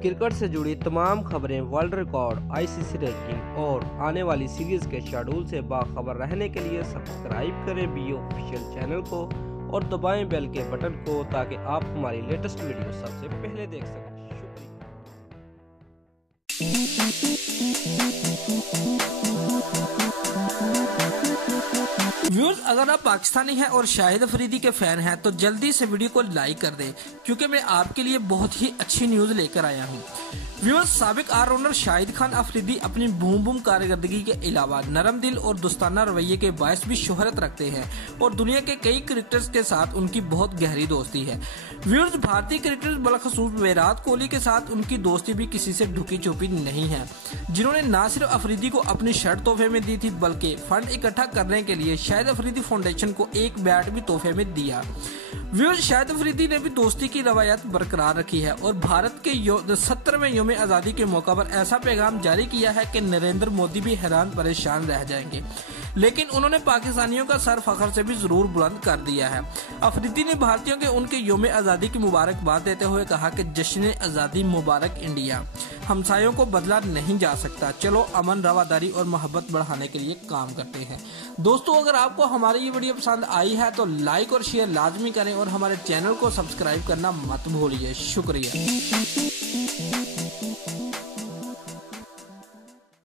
Cricket से जुड़ी तमाम खबरें, वर्ल्ड रिकॉर्ड, आईसीसी रैंकिंग और आने वाली सीरीज के शेड्यूल से बाखबर रहने के लिए सब्सक्राइब करें बी ऑफिशियल चैनल को और दबाएं बेल के बटन को ताकि आप हमारी लेटेस्ट वीडियो सबसे पहले देख सकें। व्यूअर्स, अगर आप पाकिस्तानी हैं और शाहिद अफरीदी के फैन हैं तो जल्दी से वीडियो को लाइक कर दें क्योंकि मैं आपके लिए बहुत ही अच्छी न्यूज लेकर आया हूं। व्यूअर्स, साबिक ऑलराउंडर शाहिद खान अफरीदी अपनी बूम बूम कारकर्दगी के अलावा नरम दिल और दोस्ताना रवैये के बायस भी शोहरत रखते हैं और दुनिया के कई क्रिकेटर्स के साथ उनकी बहुत गहरी दोस्ती है। व्यूअर्स, भारतीय क्रिकेटर्स बलखसूस विराट कोहली के साथ उनकी दोस्ती भी किसी से ढुकी चुपी नहीं है, जिन्होंने न सिर्फ अफरीदी को अपनी शर्ट तोहफे में दी थी बल्कि फंड इकट्ठा करने के लिए शाहिद अफरीदी फाउंडेशन को एक बैट भी तोहफे में दिया। व्यूअर्स, शाहिद अफरीदी ने भी दोस्ती की रवायत बरकरार रखी है और भारत के 70वें यौम आज़ादी के मौका पर ऐसा पैगाम जारी किया है कि नरेंद्र मोदी भी हैरान परेशान रह जाएंगे, लेकिन उन्होंने पाकिस्तानियों का सर फखर से भी जरूर बुलंद कर दिया है। अफरीदी ने भारतीयों के उनके यौम आज़ादी की मुबारकबाद देते हुए कहा कि जश्न आज़ादी मुबारक इंडिया, हमसायों को बदला नहीं जा सकता, चलो अमन, रवादारी और मोहब्बत बढ़ाने के लिए काम करते हैं। दोस्तों, अगर आपको हमारी ये वीडियो पसंद आई है तो लाइक और शेयर लाजमी करें और हमारे चैनल को सब्सक्राइब करना मत भूलिए। शुक्रिया।